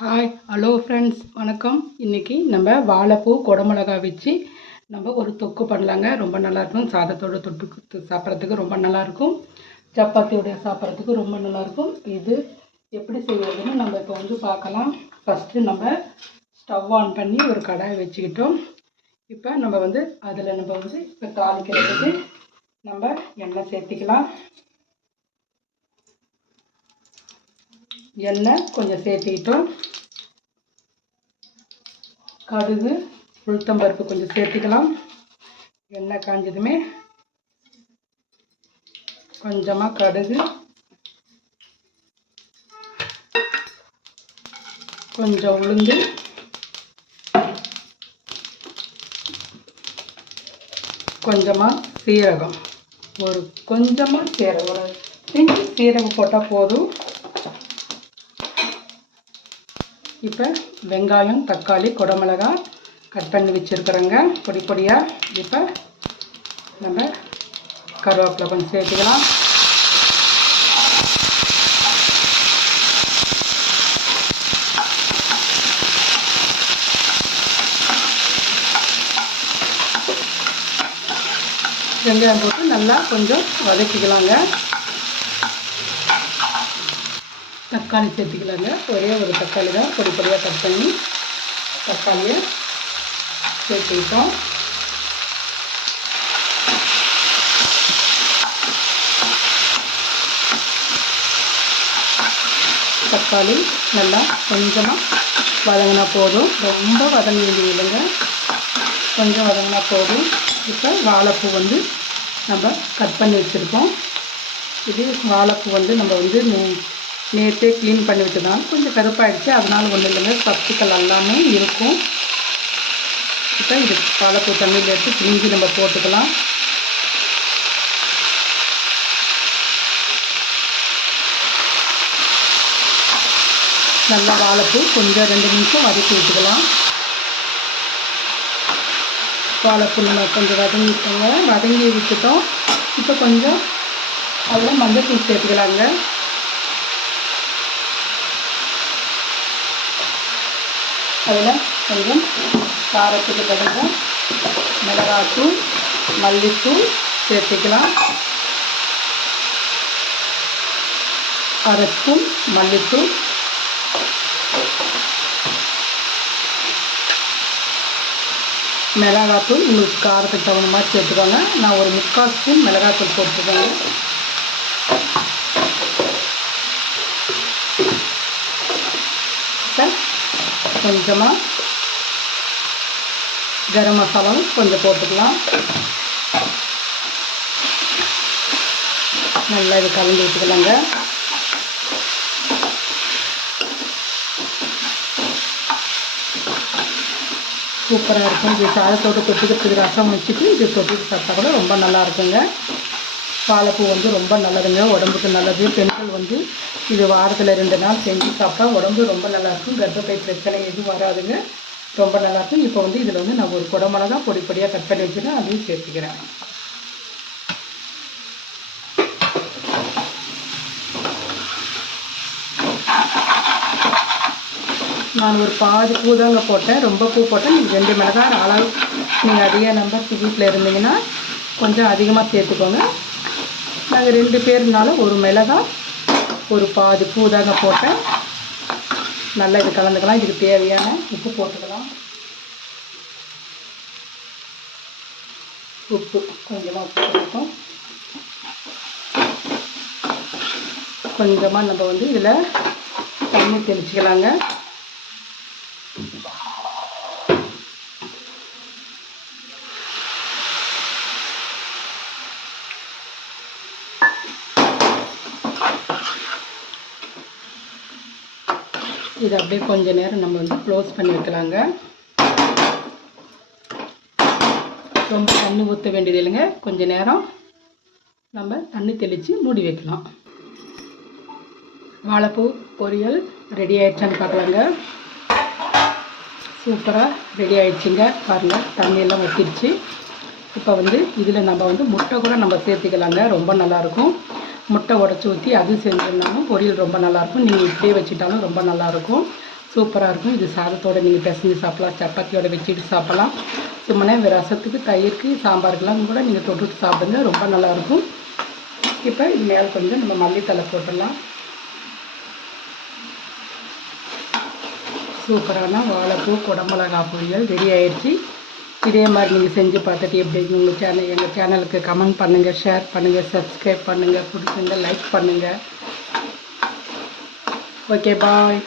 Hi hello friends வணக்கம். இன்றைக்கி நம்ம வாழைப்பூ குடமிளகா வச்சு நம்ம ஒரு தொக்கு பண்ணலாங்க. ரொம்ப நல்லாயிருக்கும். சாதத்தோடு தொட்டு சாப்பிட்றதுக்கு ரொம்ப நல்லாயிருக்கும். சப்பாத்தியோடைய சாப்பிட்றதுக்கு ரொம்ப நல்லாயிருக்கும். இது எப்படி செய்வதுன்னு நம்ம இப்போ பார்க்கலாம். ஃபஸ்ட்டு நம்ம ஸ்டவ் ஆன் பண்ணி ஒரு கடாய் வச்சுக்கிட்டோம். இப்போ நம்ம அதில் நம்ம இப்போ தாளிக்கிறதுக்கு நம்ம எண்ணெய் சேர்த்திக்கலாம். எண்ணெய் கொஞ்சம் சேர்த்திக்கிட்டோம். கடுகு உளுத்தம்பருப்பு கொஞ்சம் சேர்த்துக்கலாம். எண்ணெய் காஞ்சதுமே கொஞ்சமாக கடுகு, கொஞ்சம் உளுந்து, கொஞ்சமாக சீரகம், கொஞ்சமாக சீரகம், ஒரு பிஞ்சு சீரகம் போட்டால் போதும். இப்போ வெங்காயம், தக்காளி, குடமிளகா கட் பண்ணி வச்சுருக்குறோங்க பொடி பொடியாக. இப்போ நம்ம கருவேப்பிலை கொஞ்சம் சேர்த்துக்கலாம். வெங்காயம் போட்டு நல்லா கொஞ்சம் வதக்கிக்கலாங்க. தக்காளி சேர்த்துக்கலாங்க. ஒரே ஒரு தக்காளி தான் பொடி பொடியாக கட் பண்ணி தக்காளியை சேர்த்துக்கிட்டோம். தக்காளி நல்லா கொஞ்சமாக வதங்கினா போதும். ரொம்ப வதங்க வேண்டியது இல்லைங்க, கொஞ்சம் வதங்கினா போதும். இப்போ வாழைப்பூ நம்ம கட் பண்ணி வச்சுருக்கோம். இது வாழைப்பூ நம்ம நேற்றே க்ளீன் பண்ணி வச்சதுனால கொஞ்சம் கருப்பாயிடுச்சு. அதனால் ஒன்றும் இல்லைங்க, சத்துக்கள் எல்லாமே இருக்கும். இப்போ இது வாழைப்பூ தண்ணியில் எடுத்து பிழிஞ்சு நம்ம போட்டுக்கலாம். நல்லா வாழைப்பூ கொஞ்சம் 2 நிமிஷம் வதக்கி விட்டுக்கலாம். வாழைப்பூ நம்ம கொஞ்சம் வதங்கி விட்டுட்டோம். இப்போ கொஞ்சம் அதில் மஞ்சள் தூள் சேர்த்துக்கலாங்க. அதில் கொஞ்சம் காரத்துக்கு பதிலாக மிளகாத்தூள், மல்லித்தூள் சேர்த்துக்கலாம். 1/2 ஸ்பூன் மல்லித்தூள், மிளகாத்தூள் உங்களுக்கு காரத்துக்கு தகுந்த மாதிரி சேர்த்துக்கோங்க. நான் ஒரு 3/4 ஸ்பூன் மிளகாத்தூள் போட்டுருக்கேங்க. கொஞ்சமாக கரம் மசாலாவும் கொஞ்சம் போட்டுக்கலாம். நல்லா இது கலந்து விட்டுக்கலாங்க. சூப்பராக இருக்கும். இது சாதத்தோடு தொட்டுக்கிறதுக்கு ரசம் வச்சுட்டு இது தொட்டுட்டு சாப்பிட்டா கூட ரொம்ப நல்லா இருக்குங்க. வாழைப்பூ ரொம்ப நல்லதுங்க, உடம்புக்கு நல்லது. பெண்கள் இது வாரத்தில் 2 நாள் செஞ்சு சாப்பிட்டா உடம்பு ரொம்ப நல்லாயிருக்கும். கர்ப்பப்பை பிரச்சனை எதுவும் வராதுங்க, ரொம்ப நல்லாயிருக்கும். இப்போ இதில் நான் ஒரு குடமிளகா பொடி பொடியாக கட் பண்ணி வச்சுருக்கேன், அதையும் சேர்த்துக்கிறேன். நான் ஒரு பாதி பூ தாங்க போட்டேன், ரொம்ப பூ போட்டேன். நீங்கள் 2 மிளகாய் அளவு நீங்கள் அதிக நம்பர் வீட்டில் இருந்தீங்கன்னா கொஞ்சம் அதிகமாக சேர்த்துக்கோங்க. நாங்கள் 2 பேருனால ஒரு மிளகாய் ஒரு பாதி பூ தாங்க போட்டேன். நல்லா இது கலந்துக்கலாம். இதுக்கு தேவையான உப்பு போட்டுக்கலாம். உப்பு கொஞ்சமாக உப்பு போட்டுக்கோம். கொஞ்சமாக நம்ம இதில் தண்ணி தெளிச்சிக்கலாங்க. இது அப்படியே கொஞ்ச நேரம் நம்ம க்ளோஸ் பண்ணி வைக்கலாங்க. ரொம்ப தண்ணி ஊற்ற வேண்டியது இல்லைங்க, கொஞ்ச நேரம் நம்ம தண்ணி தெளித்து மூடி வைக்கலாம். வாழைப்பூ பொரியல் ரெடி ஆகிடுச்சான்னு பார்க்கலாங்க. சூப்பராக ரெடி ஆகிடுச்சிங்க. பாருங்கள், தண்ணியெல்லாம் ஊற்றிடுச்சு. இப்போ இதில் நம்ம முட்டை கூட நம்ம சேர்த்துக்கலாங்க, ரொம்ப நல்லாயிருக்கும். முட்டை உடச்சி ஊற்றி அது செஞ்சோம்னாலும் பொரியல் ரொம்ப நல்லாயிருக்கும். நீங்கள் இப்படியே வச்சுட்டாலும் ரொம்ப நல்லாயிருக்கும். சூப்பராக இருக்கும். இது சாதத்தோடு நீங்கள் பிசைஞ்சு சாப்பிட்லாம், சப்பாத்தியோட வச்சுட்டு சாப்பிட்லாம். சும்மா ரசத்துக்கு, தயிருக்கு, சாம்பாருக்கெல்லாம் கூட நீங்கள் தொட்டுட்டு சாப்பிடுங்க, ரொம்ப நல்லாயிருக்கும். இப்போ இது மேலே கொஞ்சம் நம்ம மல்லித்தலை போட்டுடலாம். சூப்பரான வாழைப்பூ குடமிளகா பொரியல் ரெடி ஆயிடுச்சு. இதே மாதிரி நீங்கள் செஞ்சு பார்த்துட்டு எப்படி எங்கள் சேனலுக்கு கமெண்ட் பண்ணுங்கள், ஷேர் பண்ணுங்கள், சப்ஸ்கிரைப் பண்ணுங்கள், பிடிச்சிருந்தா லைக் பண்ணுங்கள். ஓகே, பாய்.